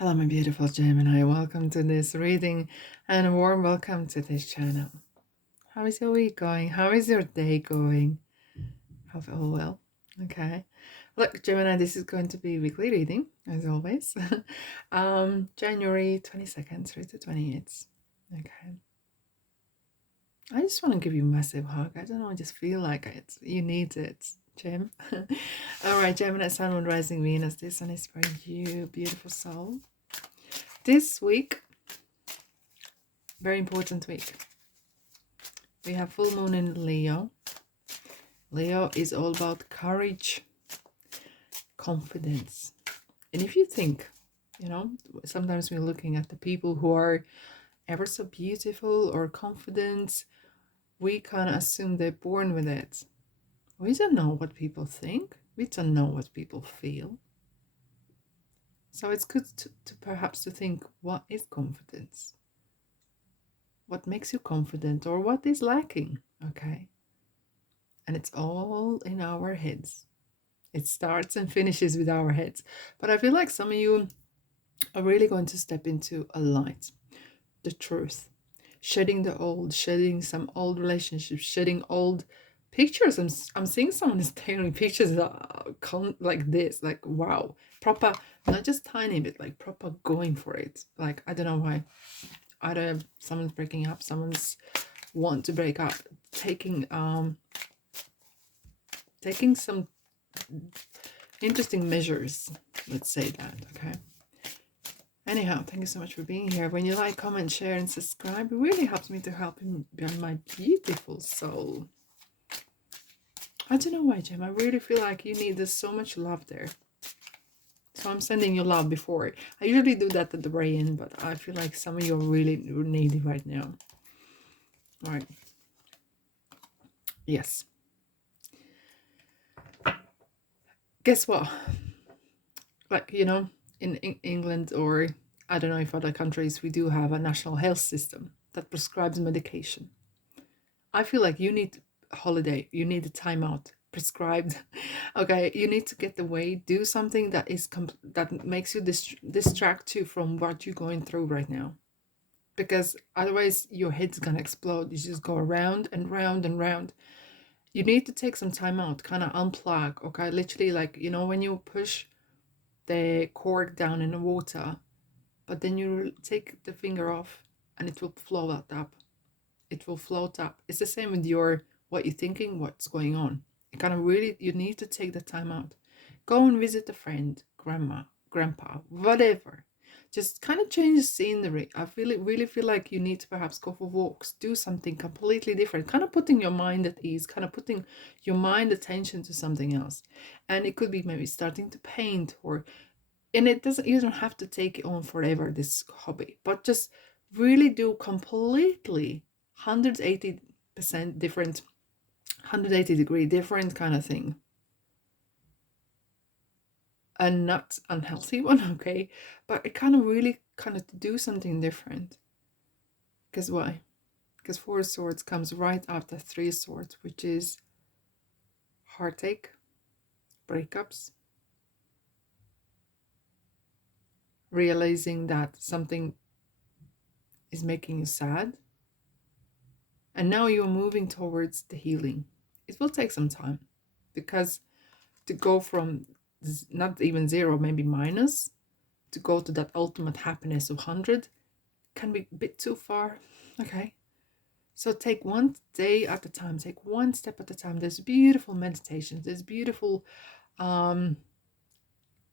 Hello, my beautiful Gemini. Welcome to this reading and a warm welcome to this channel. How is your week going? How is your day going? Hope all well. Okay. Look, Gemini, this is going to be weekly reading, as always. January 22nd through to 28th. Okay. I just want to give you a massive hug. I don't know, I just feel like it. You need it, Gem. All right, Gemini, Sun, Moon, Rising, Venus. This one is for you, beautiful soul. This week, very important week. We have full moon in Leo. Leo is all about courage, confidence. And if you think, sometimes we're looking at the people who are ever so beautiful or confident, we kind of assume they're born with it. We don't know what people think. We don't know what people feel. So it's good to perhaps to think, what is confidence? What makes you confident, or what is lacking? Okay. And it's all in our heads. It starts and finishes with our heads. But I feel like some of you are really going to step into a light, the truth, shedding the old, shedding some old relationships, shedding old pictures. I'm seeing someone is taking pictures like this, like wow, proper, not just tiny bit, like proper going for it. Like, I don't know why. Either someone's breaking up, someone's want to break up, taking some interesting measures, let's say that. Okay. Anyhow, thank you so much for being here. When you like, comment, share, and subscribe, it really helps me to help my beautiful soul. I don't know why, Jim. I really feel like you need there's so much love there. So I'm sending you love before. I usually do that at the very end, but I feel like some of you are really needy right now. All right. Yes. Guess what? Like, in England, or I don't know if other countries, we do have a national health system that prescribes medication. I feel like you need a holiday, you need a timeout prescribed. Okay, you need to get away, do something that is that makes you distract you from what you're going through right now, because otherwise your head's gonna explode. You just go around and round and round. You need to take some time out, kind of unplug. Okay, literally, like, when you push the cork down in the water, but then you take the finger off and it will float up. It will float up. It's the same with what you're thinking, what's going on. You kind of really, you need to take the time out. Go and visit a friend, grandma, grandpa, whatever. Just kind of change the scenery. I really feel like you need to perhaps go for walks, do something completely different, kind of putting your mind at ease, kind of putting your mind attention to something else. And it could be maybe starting to paint, and you don't have to take it on forever, this hobby, but just really do completely 180% different, 180-degree different kind of thing. A not unhealthy one, okay? But it kind of do something different. Because why? Because 4 swords comes right after 3 swords, which is heartache, breakups, realizing that something is making you sad. And now you're moving towards the healing. It will take some time, because to go from not even 0, maybe minus, to go to that ultimate happiness of 100 can be a bit too far. Okay. So take one day at a time, take one step at a time. There's beautiful meditations, there's beautiful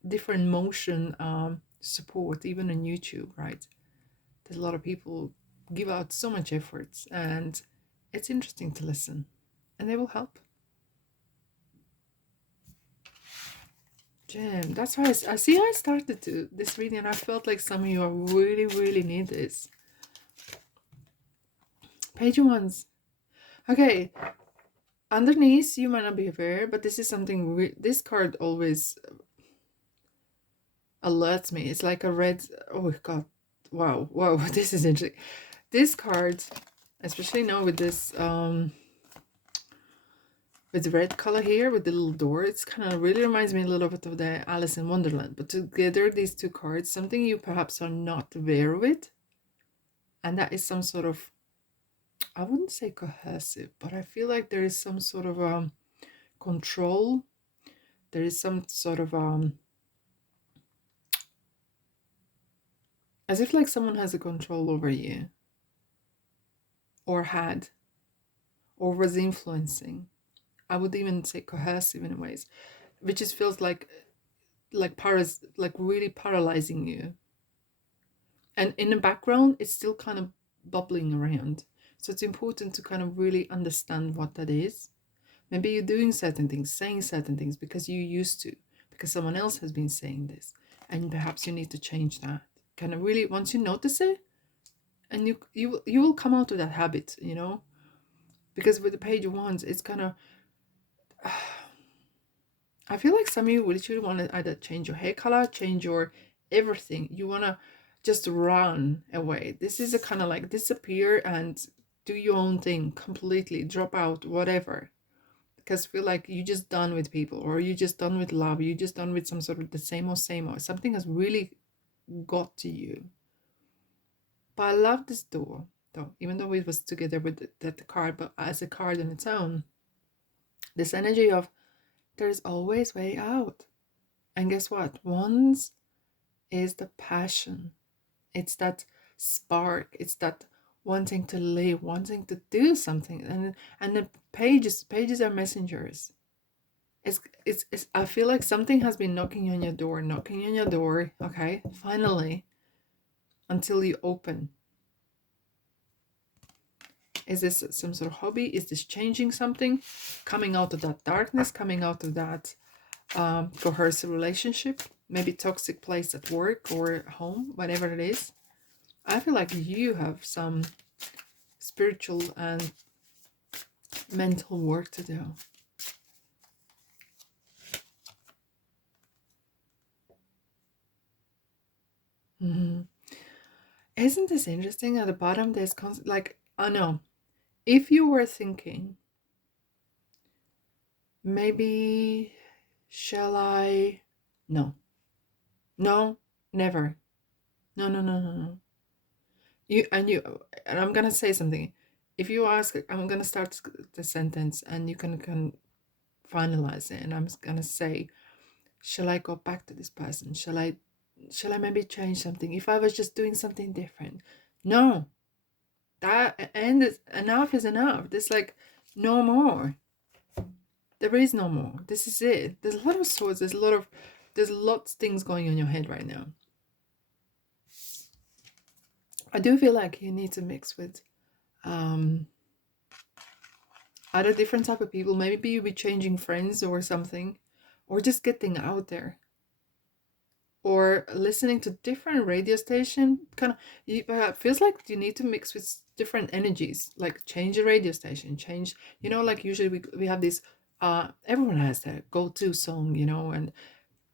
different motion support, even on YouTube, right? There's a lot of people give out so much efforts, and it's interesting to listen, and they will help. Jim, that's why I see I started this reading, and I felt like some of you are really need this. Page ones. Okay, underneath, you might not be aware, but this is something this card always alerts me. It's like a red, oh god, wow, this is interesting. This card, especially now with this with the red color here with the little door. It's kind of really reminds me a little bit of the Alice in Wonderland. But together, these two cards, something you perhaps are not aware with, and that is some sort of, I wouldn't say cohesive, but I feel like there is some sort of control. There is some sort of as if like someone has a control over you, or had, or was influencing. I would even say cohesive in ways, which just feels like really paralyzing you. And in the background, it's still kind of bubbling around. So it's important to kind of really understand what that is. Maybe you're doing certain things, saying certain things because you used to, because someone else has been saying this, and perhaps you need to change that. Kind of really, once you notice it, and you will come out of that habit, you know. Because with the Page of Wands, it's kind of, I feel like some of you literally want to either change your hair color, change your everything. You want to just run away. This is a kind of like disappear and do your own thing completely, drop out, whatever. Because feel like you just done with people, or you just done with love, you just done with some sort of the same old. Something has really got to you. But I love this door, though, even though it was together with that card, but as a card on its own, this energy of there's always way out. And guess what? Wands is the passion. It's that spark. It's that wanting to live, wanting to do something. And the pages are messengers. It's I feel like something has been knocking on your door, okay? Finally, until you open. Is this some sort of hobby? Is this changing something? Coming out of that darkness, coming out of that coercive relationship, maybe toxic place at work or home, whatever it is. I feel like you have some spiritual and mental work to do. Mm-hmm. Isn't this interesting? At the bottom, there's like, I know, if you were thinking, maybe, shall I? No, no, never. No, no, no, no, no. And I'm gonna say something. If you ask, I'm gonna start the sentence, and you can finalize it. And I'm gonna say, shall I go back to this person? Shall I maybe change something? If I was just doing something different? No, that and enough is enough. There's like no more. There is no more. This is it. There's a lot of swords. There's lots of things going on in your head right now. I do feel like you need to mix with other different type of people. Maybe you'll be changing friends or something, or just getting out there, or listening to different radio station. Kind of, feels like you need to mix with different energies. Like change the radio station, change. Like usually we have this. Everyone has their go-to song, and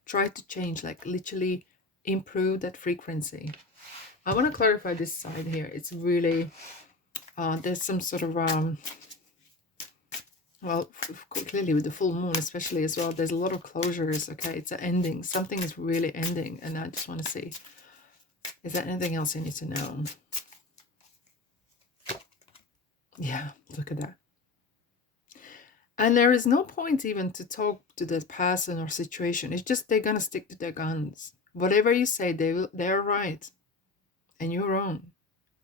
try to change, like literally improve that frequency. I want to clarify this side here. It's really there's some sort of well, clearly with the full moon especially as well, there's a lot of closures. Okay, it's an ending. Something is really ending, and I just want to see, is there anything else you need to know? Yeah, look at that. And there is no point even to talk to that person or situation. It's just they're gonna stick to their guns. Whatever you say, they're right, and you're wrong.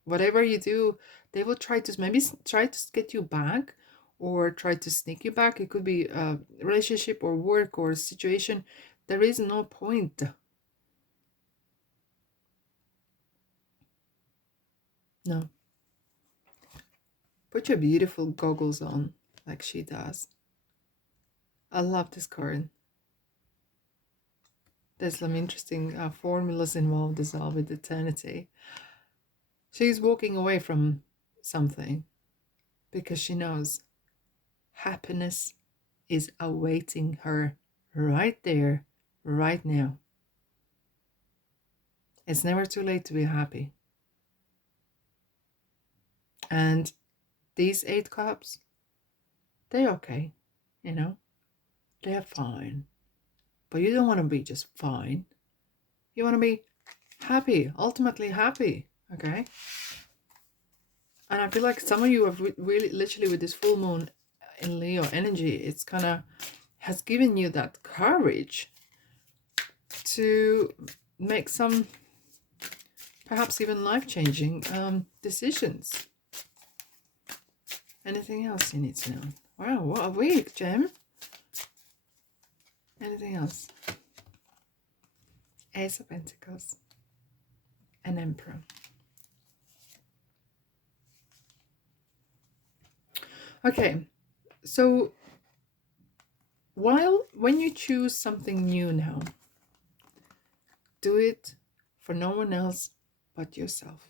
Whatever you do, they will try to maybe try to get you back, or try to sneak you back. It could be a relationship or work or situation. There is no point. No. Put your beautiful goggles on like she does. I love this card. There's some interesting formulas involved as well with eternity. She's walking away from something because she knows happiness is awaiting her right there, right now. It's never too late to be happy. And these 8 cups, they're okay. you know, they're fine. But you don't want to be just fine. You want to be happy, ultimately happy, okay? And I feel like some of you have really, literally, with this full moon in Leo energy, it's kind of has given you that courage to make some perhaps even life-changing decisions. Anything else you need to know? Wow, what a week, Gem. Anything else? Ace of Pentacles. An Emperor. Okay, so when you choose something new now, do it for no one else but yourself.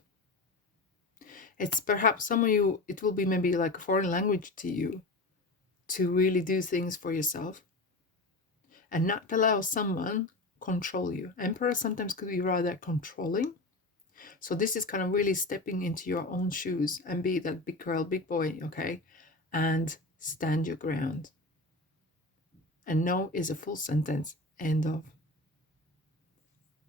It's perhaps some of you, it will be maybe like a foreign language to you to really do things for yourself and not allow someone control you. Emperor sometimes could be rather controlling. So this is kind of really stepping into your own shoes and be that big girl, big boy, okay? And stand your ground. And no is a full sentence, end of.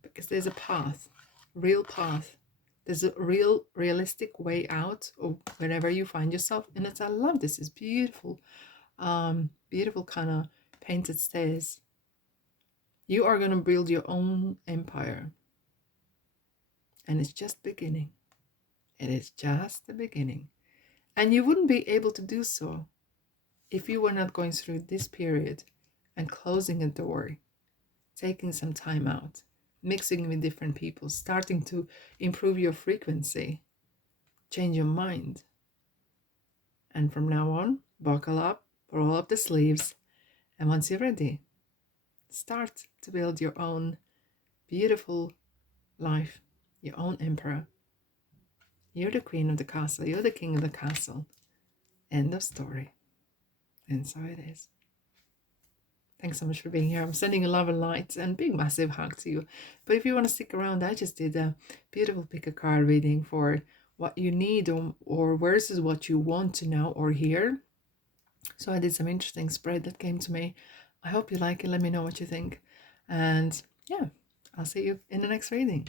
Because there's a path, real path. There's a realistic way out of wherever you find yourself. And I love this. It's beautiful, beautiful kind of painted stairs. You are going to build your own empire. And it's just beginning. It is just the beginning. And you wouldn't be able to do so if you were not going through this period and closing a door, taking some time out, mixing with different people, starting to improve your frequency, change your mind. And from now on, buckle up, roll up the sleeves, and once you're ready, start to build your own beautiful life, your own emperor. You're the queen of the castle, you're the king of the castle. End of story. And so it is. Thanks so much for being here. I'm sending you love and light and big massive hug to you. But if you want to stick around, I just did a beautiful pick a card reading for what you need or versus what you want to know or hear. So I did some interesting spread that came to me. I hope you like it. Let me know what you think. And yeah, I'll see you in the next reading.